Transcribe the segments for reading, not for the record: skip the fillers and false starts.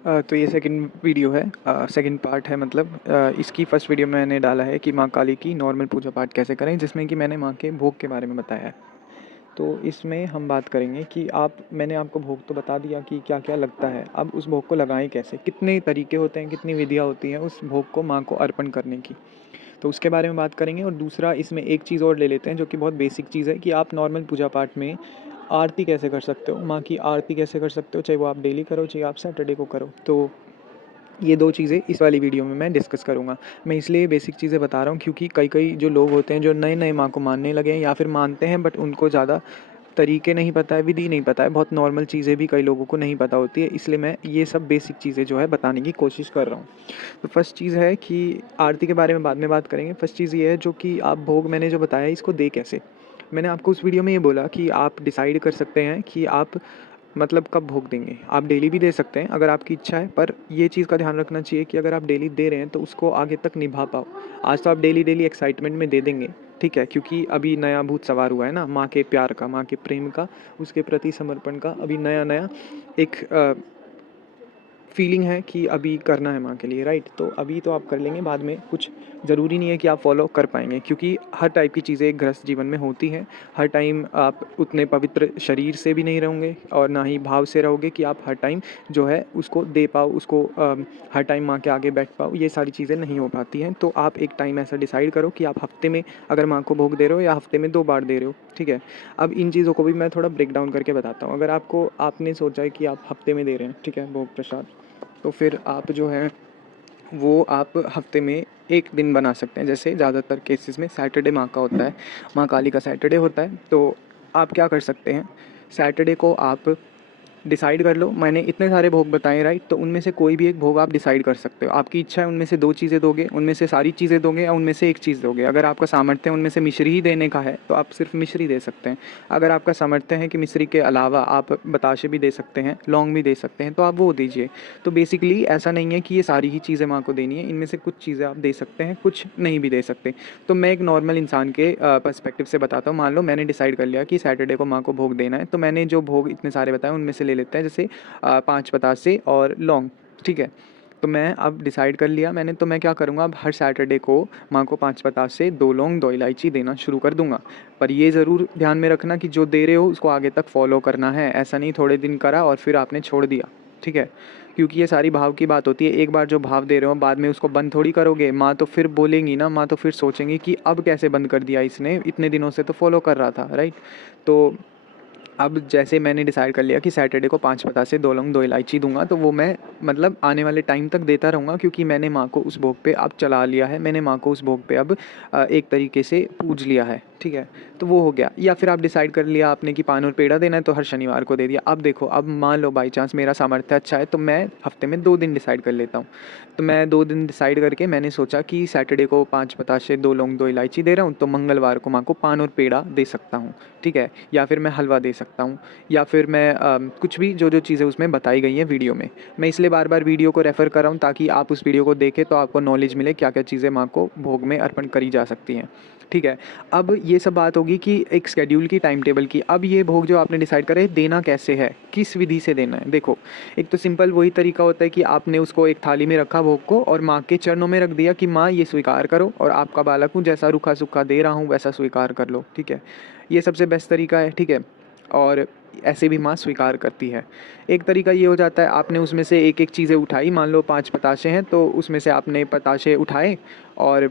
तो ये second video है, सेकंड पार्ट है। मतलब इसकी फ़र्स्ट वीडियो मैंने डाला है कि माँ काली की नॉर्मल पूजा पाठ कैसे करें, जिसमें कि मैंने माँ के भोग के बारे में बताया है। तो इसमें हम बात करेंगे कि मैंने आपको भोग तो बता दिया कि क्या क्या लगता है, अब उस भोग को लगाएं कैसे, कितने तरीके होते हैं, कितनी विधियाँ होती हैं उस भोग को माँ को अर्पण करने की। तो उसके बारे में बात करेंगे। और दूसरा इसमें एक चीज़ और ले लेते हैं जो कि बहुत बेसिक चीज़ है कि आप नॉर्मल पूजा पाठ में आरती कैसे कर सकते हो, माँ की आरती कैसे कर सकते हो, चाहे वो आप डेली करो चाहे आप सैटरडे को करो। तो ये दो चीज़ें इस वाली वीडियो में मैं डिस्कस करूँगा। मैं इसलिए बेसिक चीज़ें बता रहा हूँ क्योंकि कई कई जो लोग होते हैं जो नए नए माँ को मानने लगे हैं या फिर मानते हैं बट उनको ज़्यादा तरीके नहीं पता है, विधि नहीं पता है, बहुत नॉर्मल चीज़ें भी कई लोगों को नहीं पता होती है, इसलिए मैं ये सब बेसिक चीज़ें जो है बताने की कोशिश कर रहा हूँ। तो फर्स्ट चीज़ है कि आरती के बारे में बाद में बात करेंगे। फर्स्ट चीज़ ये है जो कि आप भोग मैंने जो बताया इसको दे कैसे। मैंने आपको उस वीडियो में ये बोला कि आप डिसाइड कर सकते हैं कि आप मतलब कब भोग देंगे। आप डेली भी दे सकते हैं अगर आपकी इच्छा है, पर ये चीज़ का ध्यान रखना चाहिए कि अगर आप डेली दे रहे हैं तो उसको आगे तक निभा पाओ। आज तो आप डेली डेली एक्साइटमेंट में दे देंगे, ठीक है, क्योंकि अभी नया भूत सवार हुआ है ना, माँ के प्यार का, माँ के प्रेम का, उसके प्रति समर्पण का अभी नया नया एक फीलिंग है कि अभी करना है माँ के लिए, राइट। तो अभी तो आप कर लेंगे, बाद में कुछ ज़रूरी नहीं है कि आप फॉलो कर पाएंगे, क्योंकि हर टाइप की चीज़ें एक गृहस्थ जीवन में होती हैं। हर टाइम आप उतने पवित्र शरीर से भी नहीं रहोगे और ना ही भाव से रहोगे कि आप हर टाइम जो है उसको दे पाओ, उसको हर टाइम माँ के आगे बैठ पाओ। ये सारी चीज़ें नहीं हो पाती हैं। तो आप एक टाइम ऐसा डिसाइड करो कि आप हफ्ते में अगर माँ को भोग दे रहे हो या हफ्ते में 2 बार दे रहे हो, ठीक है। अब इन चीज़ों को भी मैं थोड़ा ब्रेक डाउन करके बताता हूँ। अगर आपने सोचा है कि आप हफ्ते में दे रहे हैं, ठीक है, भोग प्रसाद, तो फिर आप जो है वो आप हफ्ते में एक दिन बना सकते हैं। जैसे ज़्यादातर केसेस में सैटरडे माँ का होता है, माँ काली का सैटरडे होता है। तो आप क्या कर सकते हैं, सैटरडे को आप डिसाइड कर लो। मैंने इतने सारे भोग बताए, राइट, तो उनमें से कोई भी एक भोग आप डिसाइड कर सकते हो। आपकी इच्छा है उनमें से 2 चीज़ें दोगे, उनमें से सारी चीज़ें दोगे, या उनमें से एक चीज़ दोगे। अगर आपका सामर्थ्य है उनमें से मिश्री ही देने का है तो आप सिर्फ मिश्री दे सकते हैं। अगर आपका सामर्थ्य है कि मिश्री के अलावा आप बताशे भी दे सकते हैं, लौंग भी दे सकते हैं, तो आप वो दीजिए। तो बेसिकली ऐसा नहीं है कि ये सारी ही चीज़ें माँ को देनी है, इनमें से कुछ चीज़ें आप दे सकते हैं, कुछ नहीं भी दे सकते। तो मैं एक नॉर्मल इंसान के पर्सपेक्टिव से बताता हूँ। मान लो मैंने डिसाइड कर लिया कि सैटरडे को माँ को भोग देना है, तो मैंने जो भोग इतने सारे बताए उनमें से ले लेते हैं, जैसे 5 बतासे और लौंग, ठीक है। तो मैं अब डिसाइड कर लिया मैंने, तो मैं क्या करूँगा, अब हर सैटरडे को माँ को 5 बतासे, 2 लौंग, 2 इलायची देना शुरू कर दूँगा। पर ये ज़रूर ध्यान में रखना कि जो दे रहे हो उसको आगे तक फॉलो करना है। ऐसा नहीं थोड़े दिन करा और फिर आपने छोड़ दिया, ठीक है। क्योंकि ये सारी भाव की बात होती है। एक बार जो भाव दे रहे हो बाद में उसको बंद थोड़ी करोगे। माँ तो फिर बोलेंगी ना, माँ तो फिर सोचेंगी कि अब कैसे बंद कर दिया इसने, इतने दिनों से तो फॉलो कर रहा था, राइट। तो अब जैसे मैंने डिसाइड कर लिया कि सैटरडे को 5 बतासे, 2 लौंग, 2 इलायची दूंगा, तो वो मैं मतलब आने वाले टाइम तक देता रहूँगा, क्योंकि मैंने माँ को उस भोग पे अब चला लिया है। मैंने माँ को उस भोग पे अब एक तरीके से पूज लिया है, ठीक है। तो वो हो गया। या फिर आप डिसाइड कर लिया आपने कि पान और पेड़ा देना है, तो हर शनिवार को दे दिया। अब देखो, अब मान लो बाई चांस मेरा सामर्थ्य अच्छा है तो मैं हफ्ते में 2 दिन डिसाइड कर लेता हूँ। तो मैं 2 दिन डिसाइड करके मैंने सोचा कि सैटरडे को 5 बतासे, 2 लौंग, 2 इलायची दे रहा हूँ, तो मंगलवार को माँ को पान और पेड़ा दे सकता हूँ, ठीक है। या फिर मैं हलवा दे सकता हूँ, या फिर मैं कुछ भी जो जो चीज़ें उसमें बताई गई हैं वीडियो में। मैं इसलिए बार बार वीडियो को रेफ़र कर रहा हूँ ताकि आप उस वीडियो को देखें तो आपको नॉलेज मिले क्या क्या चीज़ें माँ को भोग में अर्पण करी जा सकती हैं, ठीक है। अब ये सब बात होगी कि एक शेड्यूल की, टाइम टेबल की। अब ये भोग जो आपने डिसाइड करा है देना कैसे है, किस विधि से देना है। देखो, एक तो सिंपल वही तरीका होता है कि आपने उसको एक थाली में रखा भोग को और माँ के चरणों में रख दिया कि माँ ये स्वीकार करो और आपका बालक हूँ, जैसा रूखा सूखा दे रहा हूँ वैसा स्वीकार कर लो, ठीक है। ये सबसे बेस्ट तरीका है, ठीक है। और ऐसे भी माँ स्वीकार करती है। एक तरीका ये हो जाता है, आपने उसमें से एक एक चीज़ें उठाई, मान लो 5 पताशे हैं तो उसमें से आपने पताशे उठाए और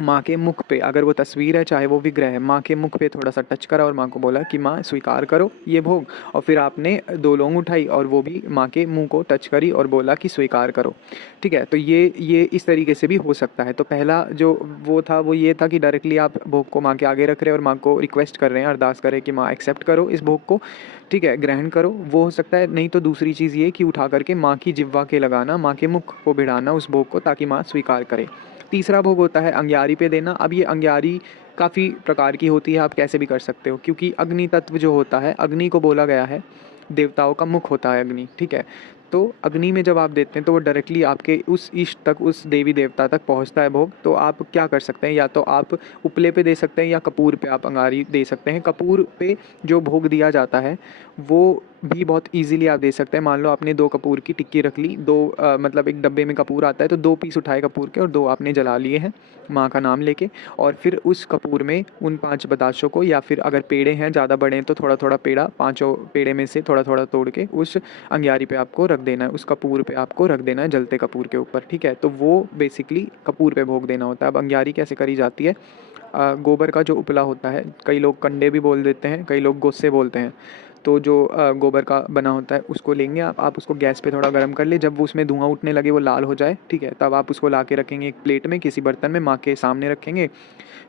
माँ के मुख पे, अगर वो तस्वीर है चाहे वो विग्रह है, माँ के मुख पे थोड़ा सा टच करा और माँ को बोला कि माँ स्वीकार करो ये भोग। और फिर आपने 2 लौंग उठाई और वो भी माँ के मुंह को टच करी और बोला कि स्वीकार करो, ठीक है। तो ये इस तरीके से भी हो सकता है। तो पहला जो वो था वो ये था कि डायरेक्टली आप भोग को माँ के आगे रख रहे हैं और माँ को रिक्वेस्ट कर रहे हैं, अरदास करें कि माँ एक्सेप्ट करो इस भोग को, ठीक है, ग्रहण करो, वो हो सकता है। नहीं तो दूसरी चीज़ ये कि उठा करके माँ की जिह्वा के लगाना, माँ के मुख को भिड़ाना उस भोग को, ताकि माँ स्वीकार करे। तीसरा भोग होता है अंग्यारी पे देना। अब ये अंग्यारी काफ़ी प्रकार की होती है, आप कैसे भी कर सकते हो, क्योंकि अग्नि तत्व जो होता है, अग्नि को बोला गया है, देवताओं का मुख होता है अग्नि, ठीक है। तो अग्नि में जब आप देते हैं तो वो डायरेक्टली आपके उस इष्ट तक, उस देवी देवता तक पहुंचता है भोग। तो आप क्या कर सकते हैं, या तो आप उपले पे दे सकते हैं या कपूर पे आप अंगारी दे सकते हैं। कपूर पे जो भोग दिया जाता है वो भी बहुत ईज़िली आप दे सकते हैं। मान लो आपने 2 कपूर की टिक्की रख ली, 2 मतलब एक डब्बे में कपूर आता है तो 2 पीस उठाए कपूर के और 2 आपने जला लिए हैं माँ का नाम लेके, और फिर उस कपूर में उन 5 बताशों को, या फिर अगर पेड़े हैं ज़्यादा बड़े हैं तो थोड़ा-थोड़ा पेड़ा, पाँचों पेड़े में से थोड़ा-थोड़ा तोड़ के उस अंगियारी पे आपको रख देना है, उस कपूर पे आपको रख देना है, जलते कपूर के ऊपर, ठीक है? तो वो बेसिकली कपूर पे भोग देना होता है। अब अंगियारी कैसे करी जाती है? गोबर का जो उपला होता है, कई लोग कंडे भी बोल देते हैं, कई लोग गोस्से बोलते हैं। तो जो गोबर का बना होता है उसको लेंगे आप उसको गैस पे थोड़ा गर्म कर ले, जब वो उसमें धुआँ उठने लगे, वो लाल हो जाए, ठीक है? तब आप उसको ला के रखेंगे एक प्लेट में, किसी बर्तन में माँ के सामने रखेंगे।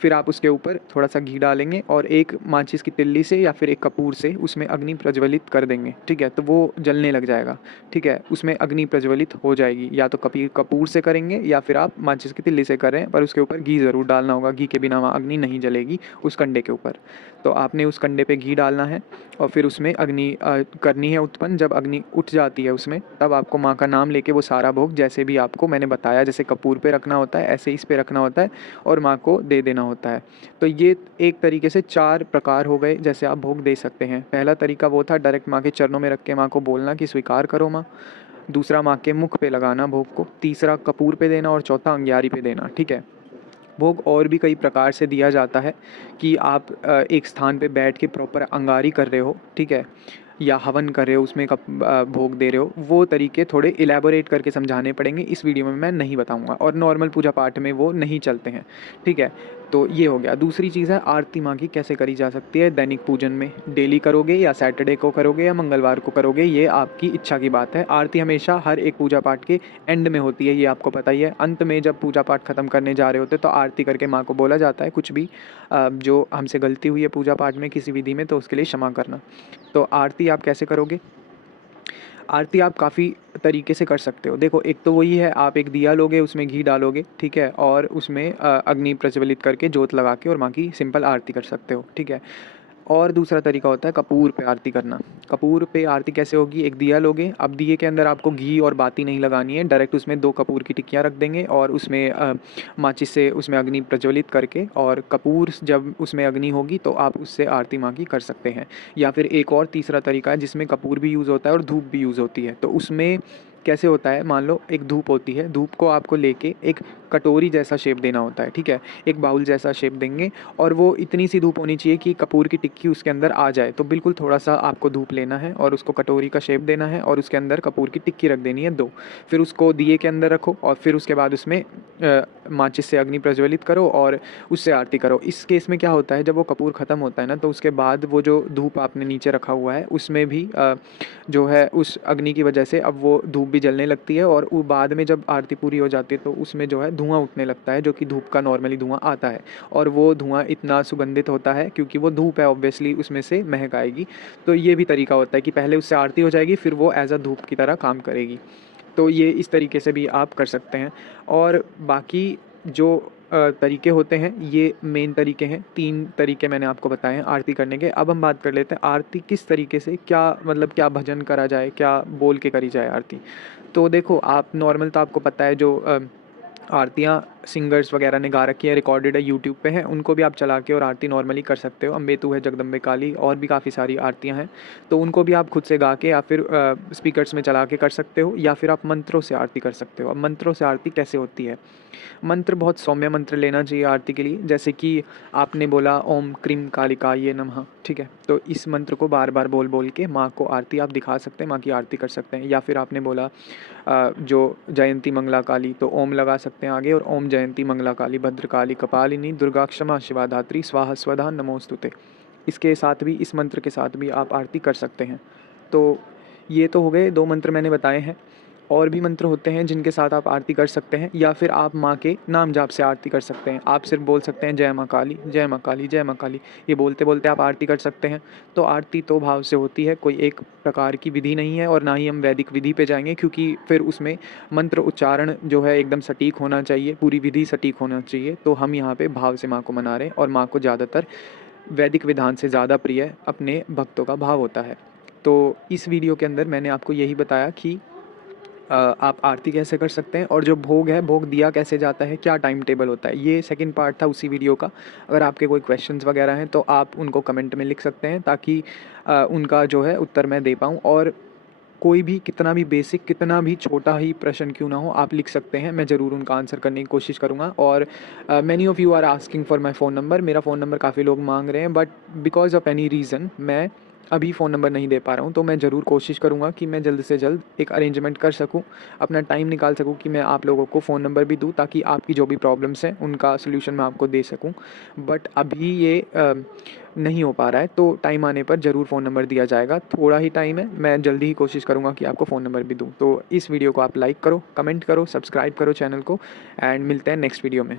फिर आप उसके ऊपर थोड़ा-सा घी डालेंगे और एक माचिस की तिल्ली से या फिर एक कपूर से उसमें अग्नि प्रज्वलित कर देंगे, ठीक है? तो वो जलने लग जाएगा, ठीक है? उसमें अग्नि प्रज्वलित हो जाएगी, या तो कपूर से करेंगे या फिर आप माचिस की तिल्ली से करें, पर उसके ऊपर घी ज़रूर डालना होगा, घी के बिना वहाँ अग्नि नहीं जलेगी उस कंडे के ऊपर। तो आपने उस कंडे पे घी डालना है और फिर उसमें अग्नि करनी है उत्पन्न। जब अग्नि उठ जाती है उसमें, तब आपको माँ का नाम लेके वो सारा भोग, जैसे भी आपको मैंने बताया, जैसे कपूर पे रखना होता है ऐसे इस पे रखना होता है और माँ को दे देना होता है। तो ये एक तरीके से 4 प्रकार हो गए जैसे आप भोग दे सकते हैं। पहला तरीका वो था डायरेक्ट माँ के चरणों में रख के माँ को बोलना कि स्वीकार करो माँ। दूसरा माँ के मुख पे लगाना भोग को, तीसरा कपूर पे देना और चौथा अंगियारी पे देना, ठीक है? भोग और भी कई प्रकार से दिया जाता है कि आप एक स्थान पे बैठ के प्रॉपर अंगारी कर रहे हो, ठीक है? या हवन कर रहे हो, उसमें भोग दे रहे हो, वो तरीके थोड़े इलैबोरेट करके समझाने पड़ेंगे, इस वीडियो में मैं नहीं बताऊँगा, और नॉर्मल पूजा पाठ में वो नहीं चलते हैं, ठीक है? तो ये हो गया। दूसरी चीज़ है आरती माँ की कैसे करी जा सकती है दैनिक पूजन में। डेली करोगे या सैटरडे को करोगे या मंगलवार को करोगे, ये आपकी इच्छा की बात है। आरती हमेशा हर एक पूजा पाठ के एंड में होती है, ये आपको पता ही है। अंत में जब पूजा पाठ ख़त्म करने जा रहे होते तो आरती करके माँ को बोला जाता है, कुछ भी जो हमसे गलती हुई है पूजा पाठ में किसी विधि में तो उसके लिए क्षमा करना। तो आरती आप कैसे करोगे? आरती आप काफ़ी तरीके से कर सकते हो। देखो, एक तो वही है, आप एक दिया लोगे, उसमें घी डालोगे, ठीक है? और उसमें अग्नि प्रज्वलित करके जोत लगा के और माँ की सिंपल आरती कर सकते हो, ठीक है? और दूसरा तरीका होता है कपूर पे आरती करना। कपूर पे आरती कैसे होगी? एक दिया लोगे, अब दिए के अंदर आपको घी और बाती नहीं लगानी है, डायरेक्ट उसमें 2 कपूर की टिक्कियाँ रख देंगे और उसमें माचिस से उसमें अग्नि प्रज्वलित करके, और कपूर जब उसमें अग्नि होगी तो आप उससे आरती माँ की कर सकते हैं। या फिर एक और तीसरा तरीका है जिसमें कपूर भी यूज़ होता है और धूप भी यूज़ होती है। तो उसमें कैसे होता है, मान लो एक धूप होती है, धूप को आपको लेके एक कटोरी जैसा शेप देना होता है, ठीक है? एक बाउल जैसा शेप देंगे और वो इतनी सी धूप होनी चाहिए कि कपूर की टिक्की उसके अंदर आ जाए। तो बिल्कुल थोड़ा-सा आपको धूप लेना है और उसको कटोरी का शेप देना है और उसके अंदर कपूर की टिक्की रख देनी है 2। फिर उसको दिए के अंदर रखो और फिर उसके बाद उसमें माचिस से अग्नि प्रज्वलित करो और उससे आरती करो। इस केस में क्या होता है, जब वो कपूर ख़त्म होता है ना, तो उसके बाद वो जो धूप आपने नीचे रखा हुआ है उसमें भी जो है उस अग्नि की वजह से अब वो धूप भी जलने लगती है, और वो बाद में जब आरती पूरी हो जाती है तो उसमें जो है धुआँ उठने लगता है, जो कि धूप का नॉर्मली धुआँ आता है, और वो धुआँ इतना सुगंधित होता है क्योंकि वो धूप है, ऑब्वियसली उसमें से महक आएगी। तो ये भी तरीका होता है कि पहले उससे आरती हो जाएगी, फिर वो एज़ अ धूप की तरह काम करेगी। तो ये इस तरीके से भी आप कर सकते हैं। और बाकी जो तरीके होते हैं, ये मेन तरीके हैं। 3 तरीके मैंने आपको बताए हैं आरती करने के। अब हम बात कर लेते हैं आरती किस तरीके से, क्या मतलब क्या भजन करा जाए, क्या बोल के करी जाए आरती। तो देखो, आप नॉर्मल तो आपको पता है जो आरतियाँ सिंगर्स वगैरह ने गा रखी है, रिकॉर्डेड है, यूट्यूब पे है, उनको भी आप चला के और आरती नॉर्मली कर सकते हो। अम्बे तू है जगदम्बे काली, और भी काफ़ी सारी आरतियाँ हैं, तो उनको भी आप खुद से गा के या फिर स्पीकर्स में चला के कर सकते हो, या फिर आप मंत्रों से आरती कर सकते हो। अब मंत्रों से आरती कैसे होती है? मंत्र बहुत सौम्य मंत्र लेना चाहिए आरती के लिए, जैसे कि आपने बोला ओम क्रीम कालिकाये नमः, ठीक है? तो इस मंत्र को बार बार बोल बोल के माँ को आरती आप दिखा सकते हैं, माँ की आरती कर सकते हैं। या फिर आपने बोला जो जयंती मंगला काली, तो ओम लगा सकते हैं आगे, और ओम जयंती मंगला काली भद्रकाली कपालिनी दुर्गा क्षमा शिवा धात्री स्वाहा स्वधा नमोस्तुते। इसके साथ भी, इस मंत्र के साथ भी आप आरती कर सकते हैं। तो ये तो हो गए 2 मंत्र मैंने बताए हैं। और भी मंत्र होते हैं जिनके साथ आप आरती कर सकते हैं, या फिर आप माँ के नाम जाप से आरती कर सकते हैं। आप सिर्फ बोल सकते हैं जय माँ काली, जय माँ काली, जय माँ काली। ये बोलते बोलते आप आरती कर सकते हैं। तो आरती तो भाव से होती है, कोई एक प्रकार की विधि नहीं है, और ना ही हम वैदिक विधि पे जाएंगे, क्योंकि फिर उसमें मंत्र उच्चारण जो है एकदम सटीक होना चाहिए, पूरी विधि सटीक होना चाहिए। तो हम यहाँ पे भाव से माँ को मना रहे हैं, और माँ को ज़्यादातर वैदिक विधान से ज़्यादा प्रिय अपने भक्तों का भाव होता है। तो इस वीडियो के अंदर मैंने आपको यही बताया कि आप आरती कैसे कर सकते हैं और जो भोग है, भोग दिया कैसे जाता है, क्या टाइम टेबल होता है। ये सेकंड पार्ट था उसी वीडियो का। अगर आपके कोई क्वेश्चंस वगैरह हैं तो आप उनको कमेंट में लिख सकते हैं, ताकि उनका जो है उत्तर मैं दे पाऊँ। और कोई भी कितना भी बेसिक, कितना भी छोटा ही प्रश्न क्यों ना हो, आप लिख सकते हैं, मैं ज़रूर उनका आंसर करने की कोशिश करूँगा। और many of you are asking for my phone number. मेरा फ़ोन नंबर काफ़ी लोग मांग रहे हैं, but because of any reason मैं अभी फ़ोन नंबर नहीं दे पा रहा हूँ। तो मैं ज़रूर कोशिश करूँगा कि मैं जल्द से जल्द एक अरेंजमेंट कर सकूँ, अपना टाइम निकाल सकूँ कि मैं आप लोगों को फ़ोन नंबर भी दूँ, ताकि आपकी जो भी प्रॉब्लम्स हैं उनका सॉल्यूशन मैं आपको दे सकूँ। बट अभी ये नहीं हो पा रहा है, तो टाइम आने पर ज़रूर फ़ोन नंबर दिया जाएगा। थोड़ा ही टाइम है, मैं जल्दी ही कोशिश करूँगा कि आपको फ़ोन नंबर भी दूँ। तो इस वीडियो को आप लाइक करो, कमेंट करो, सब्सक्राइब करो चैनल को, एंड मिलते हैं नेक्स्ट वीडियो में।